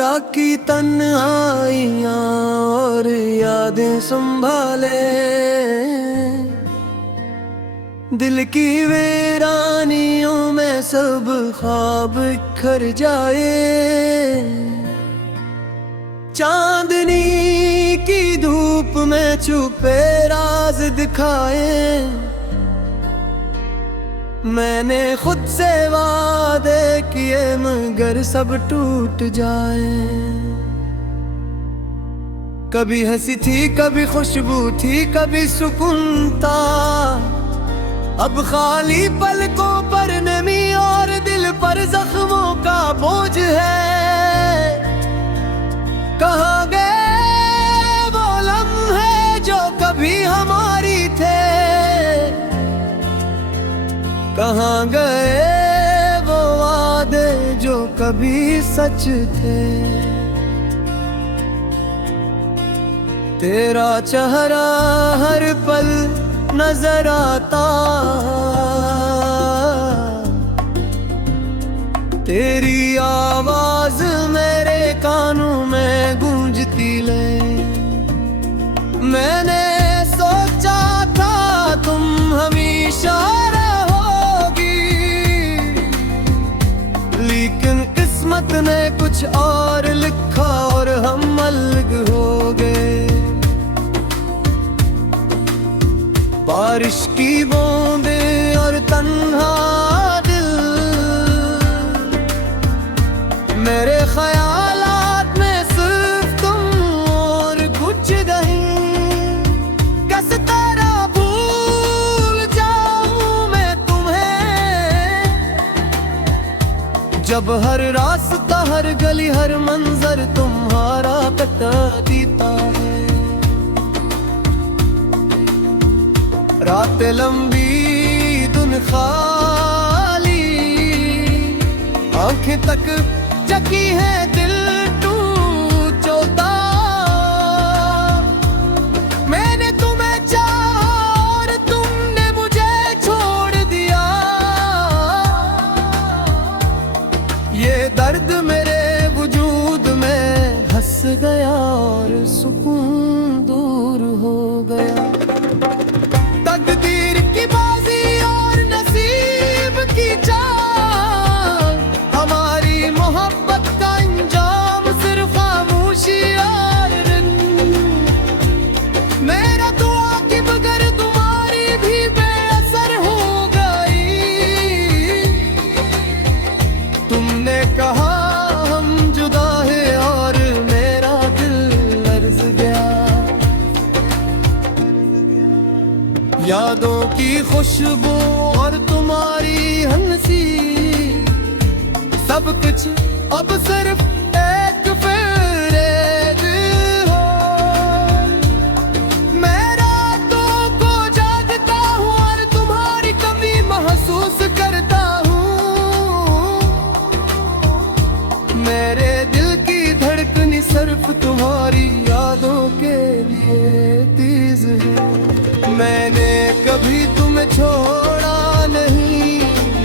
सहारा की तन्हाइयाँ और यादें संभाले, दिल की वीरानियों में सब ख्वाब बिखर जाए। चांदनी की धूप में छुपे राज दिखाए, मैंने खुद से वादे किए मगर सब टूट जाए। कभी हंसी थी, कभी खुशबू थी, कभी सुकून था, अब खाली पलकों पर नमी और दिल पर जख्मों का बोझ है। कहाँ गए वो लम्हे जो कभी हमारी थे, कहाँ गए वो वादे जो कभी सच थे। तेरा चेहरा हर पल नजर आता, तेरी आवाज मेरे कानों में गूंजती ले। मैंने सोचा था तुम हमेशा रहोगी, लेकिन किस्मत ने कुछ और लिखा और हम अलग हो गए। बारिश की बूंदें और तन्हा दिल मेरे ख्यालात में सिर्फ तुम और कुछ नहीं। कैसे तेरा भूल जाऊं मैं तुम्हें, जब हर रास्ता हर गली हर मंजर तुम्हारा बता देता है। रातें लंबी दिन खाली, आंखें तक जगी है दिल टूट चोता। मैंने तुम्हें चाहा और तुमने मुझे छोड़ दिया, ये दर्द मेरे वजूद में हंस गया और सुकून दूर हो गया। तकदीर की बाजी और नसीब की चाल, हमारी मोहब्बत का अंजाम सिर्फ खामोशी और रिन। मेरा दुआ की बगैर तुम्हारी भी बेअसर हो गई। तुमने कहा हम जुदा है और मेरा दिल लर्ज़ गया। यादों की खुशबू और तुम्हारी हंसी, सब कुछ अब सिर्फ एक फेरे दिल हो। मैं रातों को जागता हूँ और तुम्हारी कमी महसूस करता हूँ। मेरे दिल की धड़कन सिर्फ तुम्हारी यादों के लिए तेज है। मैंने कभी तुम्हें छोड़ा नहीं,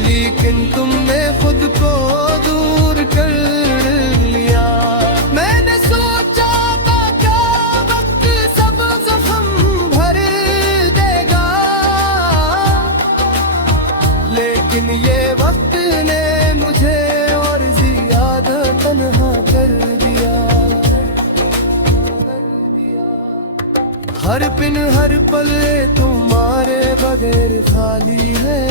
लेकिन तुमने खुद को दूर कर लिया। मैंने सोचा था क्या वक्त सब जख्म भर देगा, लेकिन ये वक्त ने मुझे और ज्यादा तन्हा कर दिया। हर पिन हर पल तुम्हारे बगैर खाली है,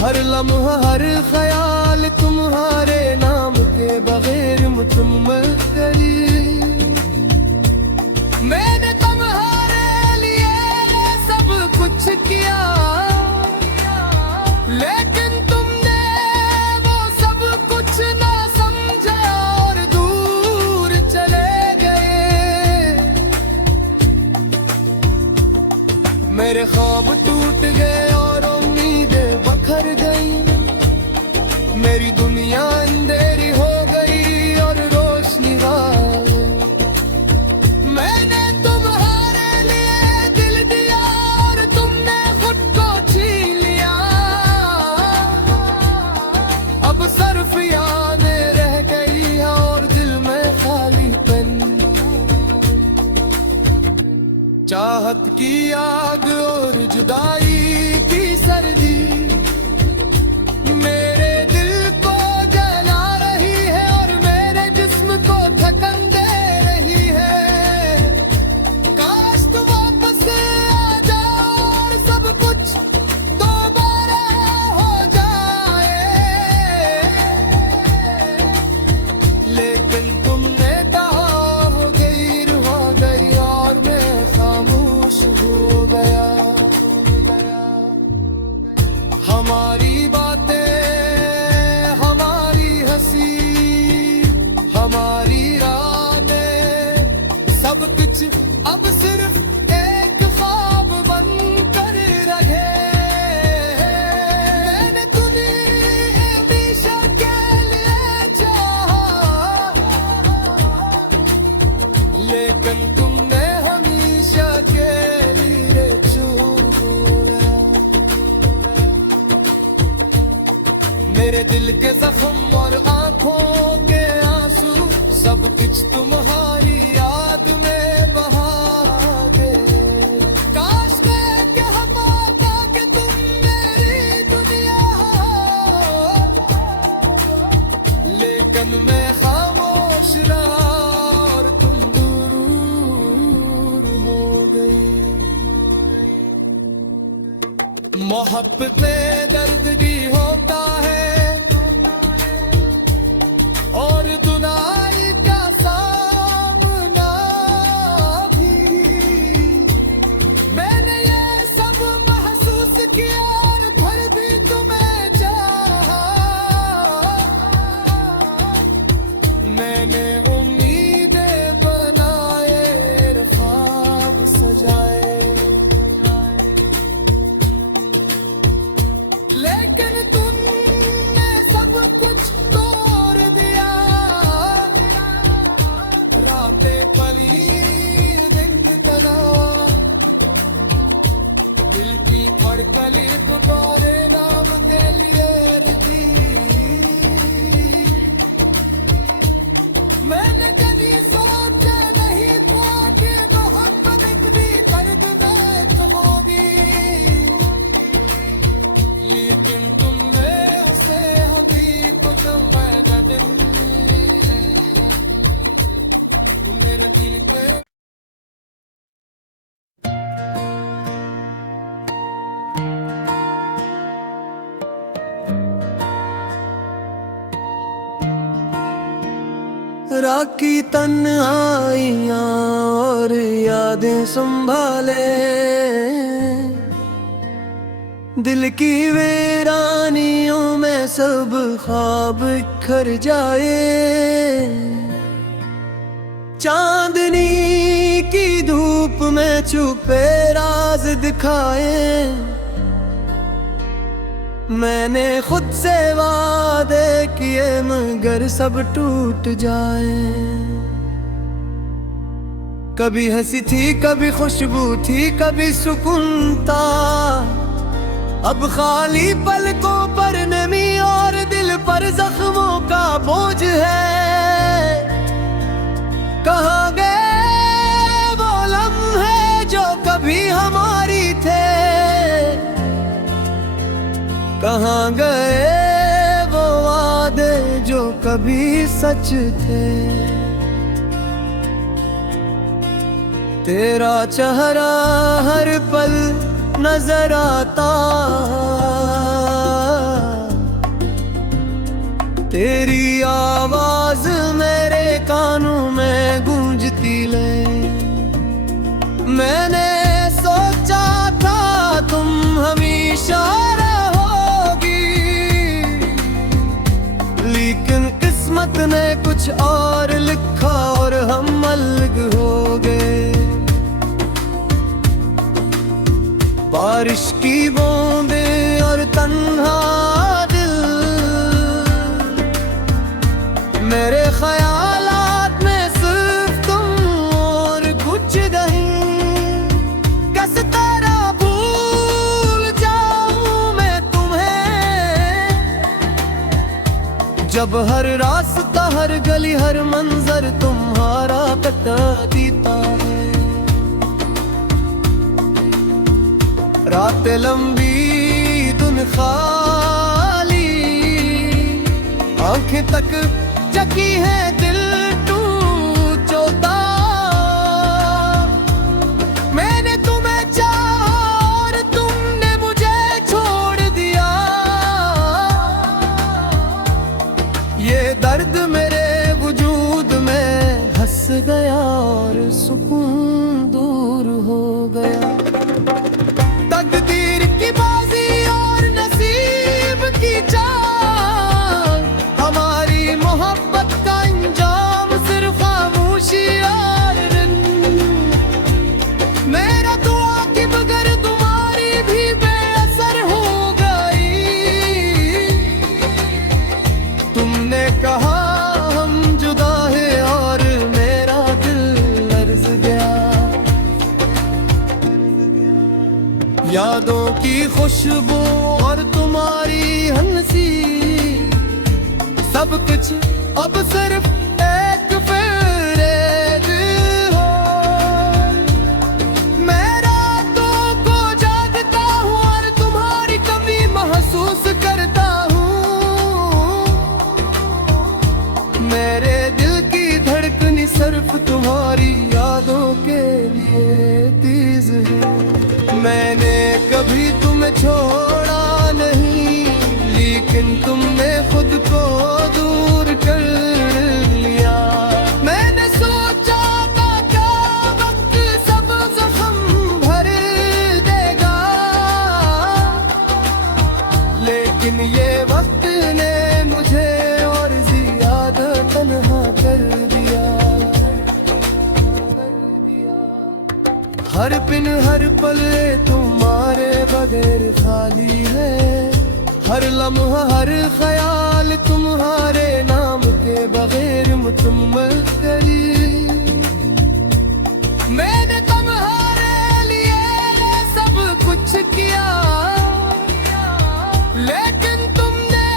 हर लम्हा हर ख्याल तुम्हारे नाम के बगैर मुकम्मल करी। मैंने तुम्हारे लिए सब कुछ किया, लेकिन तुमने वो सब कुछ ना समझा और दूर चले गए। मेरे ख्वाब टूट गए और उम्मीदें बखर गई। मेरी दुनिया अंधेरी हो गई और रोशनी गायब। मैंने तुम्हारे लिए दिल दिया और तुमने खुद को छीन लिया। अब सिर्फ यादें रह गई और दिल में चाहत की आग और जुदाई की सर्दी मेरे दिल को जला रही है और मेरे जिस्म को थकन दे रही है। काश तुम वापस आ जाओ और सब कुछ दोबारा हो जाए, लेकिन तुमने कहा हो गई और मैं खामोश हो गया। हमारी बातें, हमारी हंसी, हमारी रातें, सब कुछ अब सिर्फ एक ख्वाब बन कर रहे। मैंने तुम्हें हमेशा के लिए चाहा, लेकिन तुमने हमेशा के लिए छोड़ा। मेरे दिल के जख्म और आंखों के आंसू सब कुछ तुम्हारी याद में बहा गए। काश मैं कह पाता कि तुम मेरी दुनिया हो, लेकिन मैं खामोश रहा और तुम दूर हो गई। मोहब्बत में दर्द भी होता है और दुनाई का सामना भी। मैंने ये सब महसूस किया और फिर भी तुम्हें चाहा। मैंने उम्मीदें बनाए, ख्वाब सजाए, लेकिन तुमने सब कुछ तोड़ दिया। रातें पली दिन की तरह, दिल की धड़कने तुम्हारे नाम के लिए थी। मैंने कभी सोचा नहीं था कि मोहब्बत इतनी दर्दनाक होगी, लेकिन तुमने उसे हकीकत में बदल तुम मेरे दिल पे। राखी तन्हाइयाँ और यादें संभाले, दिल की वीरानियों में सब ख्वाब बिखर जाए। चांदनी की धूप में छुपे राज दिखाए। मैंने खुद से वादे किए मगर सब टूट जाए। कभी हंसी थी, कभी खुशबू थी, कभी सुकून था। अब खाली पलकों पर नमी और दिल पर जख्मों का बोझ है। कहाँ गए वो लम्हे जो कभी हमारी थे, कहाँ गए वो वादे जो कभी सच थे। तेरा चेहरा हर पल नजर आता, तेरी आवाज मेरे कानों में गूंजती ले। मैंने सोचा था तुम हमेशा रहोगी, लेकिन किस्मत ने कुछ और लिखा और हम अलग हो गए। बारिश की बूंदें और तन्हा दिल मेरे ख्यालात में सिर्फ तुम और कुछ नहीं। कैसे तरह भूल जाऊं मैं तुम्हें, जब हर रास्ता हर गली हर मंजर तुम्हारा कटा दीता है। रातें लंबी दिन खाली, आंखें तक जगी है दिल टूट चोता। मैंने तुम्हें चाहा और तुमने मुझे छोड़ दिया। ये दर्द मेरे वजूद में हंस गया और सुकून दूर हो गया। तकदीर की बाजी और नसीब की चाल, हमारी मोहब्बत का अंजाम सिर्फ खामोशी और रिन। मेरा दुआ की बगैर तुम्हारी भी बेअसर हो गई। तुमने कहा हम जुदा है और मेरा दिल लर्ज़ गया। यादों की खुशबू और तुम्हारी हंसी, सब कुछ अब सिर्फ एक फेरे दिल हो। मैं रातों को जागता हूँ और तुम्हारी कमी महसूस करता हूँ। मेरे दिल की धड़कन सिर्फ तुम्हारी यादों के लिए तेज है। मैंने कभी तुम्हें छोड़ा नहीं, लेकिन तुमने खुद को दूर कर लिया। मैंने सोचा था क्या वक्त सब जख्म भर देगा, लेकिन ये वक्त ने मुझे और ज्यादा तन्हा कर दिया। हर पिन हर पल तुम्हारे बगैर खाली है। हर लम्हा हर ख्याल तुम्हारे नाम के बगैर मुकम्मल करी। मैंने तुम्हारे लिए सब कुछ किया, लेकिन तुमने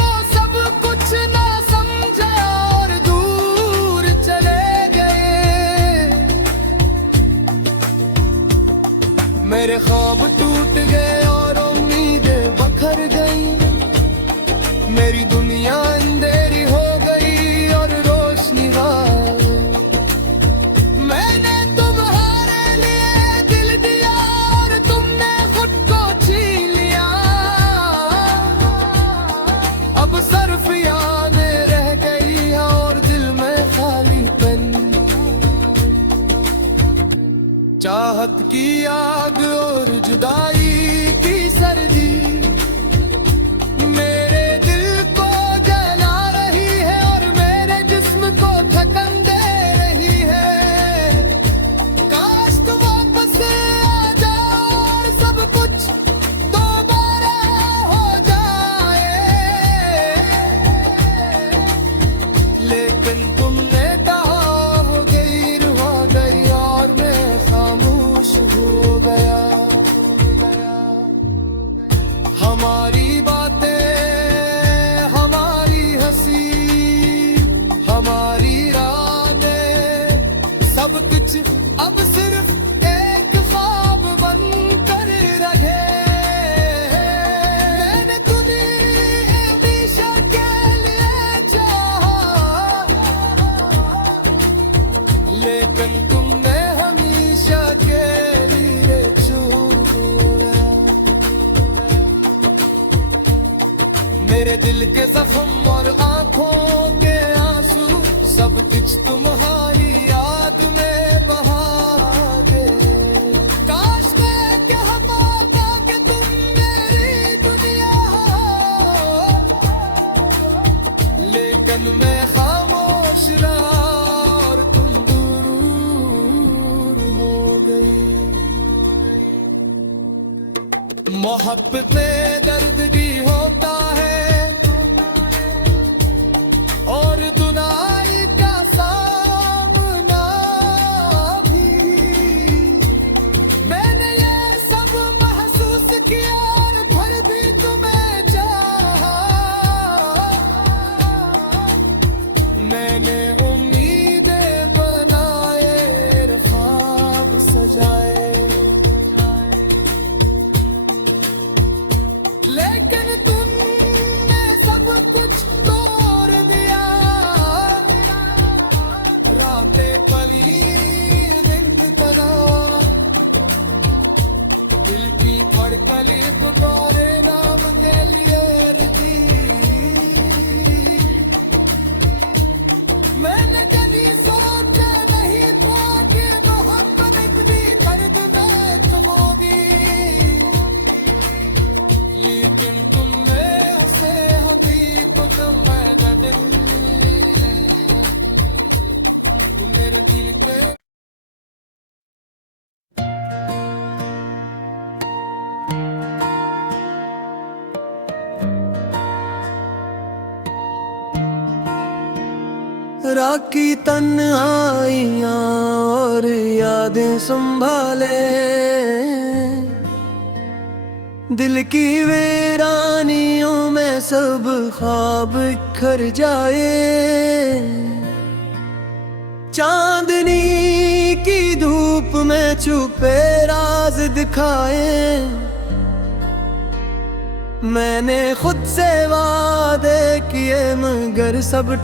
वो सब कुछ ना समझा और दूर चले गए। मेरे ख्वाब टूट गए और उम्मीदें बखर गई। मेरी दुनिया अंधेरी हो गई और रोशनी गायब। मैंने तुम्हारे लिए दिल दिया और तुमने खुद को छीन लिया। अब सिर्फ यादें रह गई और दिल में खालीपन। चाहत की आग और जुदाई की सर्दी मेरे दिल को जला रही है और मेरे जिस्म को थकन दे रही है। काश तुम वापस आ जाओ और सब कुछ दोबारा हो जाए, लेकिन तुमने कहा हो गई रुआ गई और मैं खामोश हो गया। हमारी बातें, हमारी हंसी, हमारी रातें, सब कुछ अब सिर्फ एक ख्वाब बनकर रह गए। मैंने तुम्हें हमेशा के लिए चाहा, लेकिन तुमने हमेशा के लिए छोड़ा। मेरे दिल के जख्म और आंखों के आंसू, सब कुछ तुम्हारी याद में बहा गए। काश मैं कहता था कि तुम मेरी दुनिया हो, लेकिन मैं खामोश रहा और तुम दूर हो गई। मोहब्बत में दर्द भी होता है और दुनाई का सामना भी। मैंने ये सब महसूस किया और फिर भी तुम्हें चाहा। मैंने उम्मीदें बनाए, ख्वाब सजाए, हर कली पुकारे नाम के लिए रची। मैंने कभी सोचा नहीं था कि मोहब्बत इतनी दर्द में होगी, लेकिन तुमने उसे अभी तो मेरा दिल, तुम मेरे दिल के राखी तन्हाइयाँ और यादें संभाले, दिल की वीरानियों में सब ख्वाब बिखर जाए। चांदनी की धूप में छुपे राज दिखाए, मैंने खुद से वादे किए मगर सब